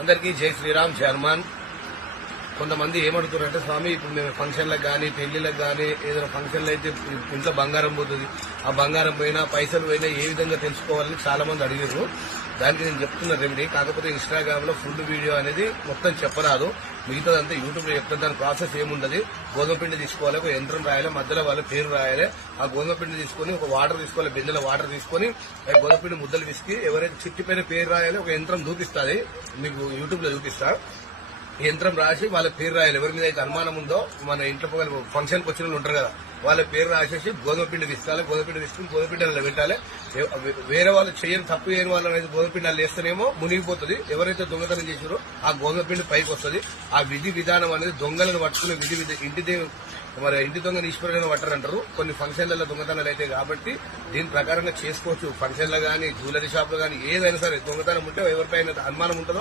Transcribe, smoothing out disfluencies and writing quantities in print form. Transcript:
అందరికీ జై శ్రీరామ్ జర్మన్. కొంతమంది ఏమడుగుతారంటే స్వామి ఇప్పుడు మేము ఫంక్షన్లకు కానీ పెళ్లిళ్ళకి కానీ ఏదైనా ఫంక్షన్లు అయితే ఇంట్లో బంగారం పోతుంది, ఆ బంగారం పోయినా పైసలు పోయినా ఏ విధంగా తెలుసుకోవాలని చాలా మంది అడిగారు. దానికి నేను చెప్తున్న రెమెడీ. కాకపోతే ఇన్స్టాగ్రామ్ లో ఫుడ్ వీడియో అనేది మొత్తం చెప్పరాదు, మిగతాదంతా యూట్యూబ్ లో చెప్తే దాని ప్రాసెస్ ఏముండదు. గోధుమ పిండి తీసుకోవాలి, ఒక యంత్రం రాయాలి, మధ్యలో వాళ్ళ పేరు రాయాలి. ఆ గోధుమ పిండి తీసుకుని ఒక వాటర్ తీసుకోవాలి, బిందెల వాటర్ తీసుకుని గోధుమ పిండి ముద్దలు విసికి ఎవరైతే చిట్టిపైన పేరు రాయాలి ఒక యంత్రం చూపిస్తుంది, మీకు యూట్యూబ్ లో చూపిస్తా. యంత్రం రాసి వాళ్ళ పేరు రాయాలి. ఎవరి మీద అయితే అనుమానం ఉందో మన ఇంట్లో ఫంక్షన్కి వచ్చిన వాళ్ళు ఉంటారు కదా, వాళ్ళ పేరు రాసేసి గోధుమ పిండి తీసుకోవాలి. గోధుమ పిండి తీసుకుని గోధుమ పిండి అలా పెట్టాలి. వేరే వాళ్ళు చేయని తప్పు చేయని వాళ్ళు అనేది గోధుమ పిండి అలా వేస్తేనేమో మునిగిపోతుంది. ఎవరైతే దొంగతనం చేసారో ఆ గోధుమ పిండి పైకి వస్తుంది. ఆ విధి విధానం అనేది దొంగలను పట్టుకునే ఇంటి దొంగని ఈశ్వరులను పట్టరంటారు. కొన్ని ఫంక్షన్లలో దొంగతనాలు అయితే కాబట్టి దీని ప్రకారంగా చేసుకోవచ్చు. ఫంక్షన్లో కానీ జ్యువెలరీ షాప్ లో కానీ ఏదైనా సరే దొంగతనం ఉంటే ఎవరిపైన అనుమానం ఉంటుందో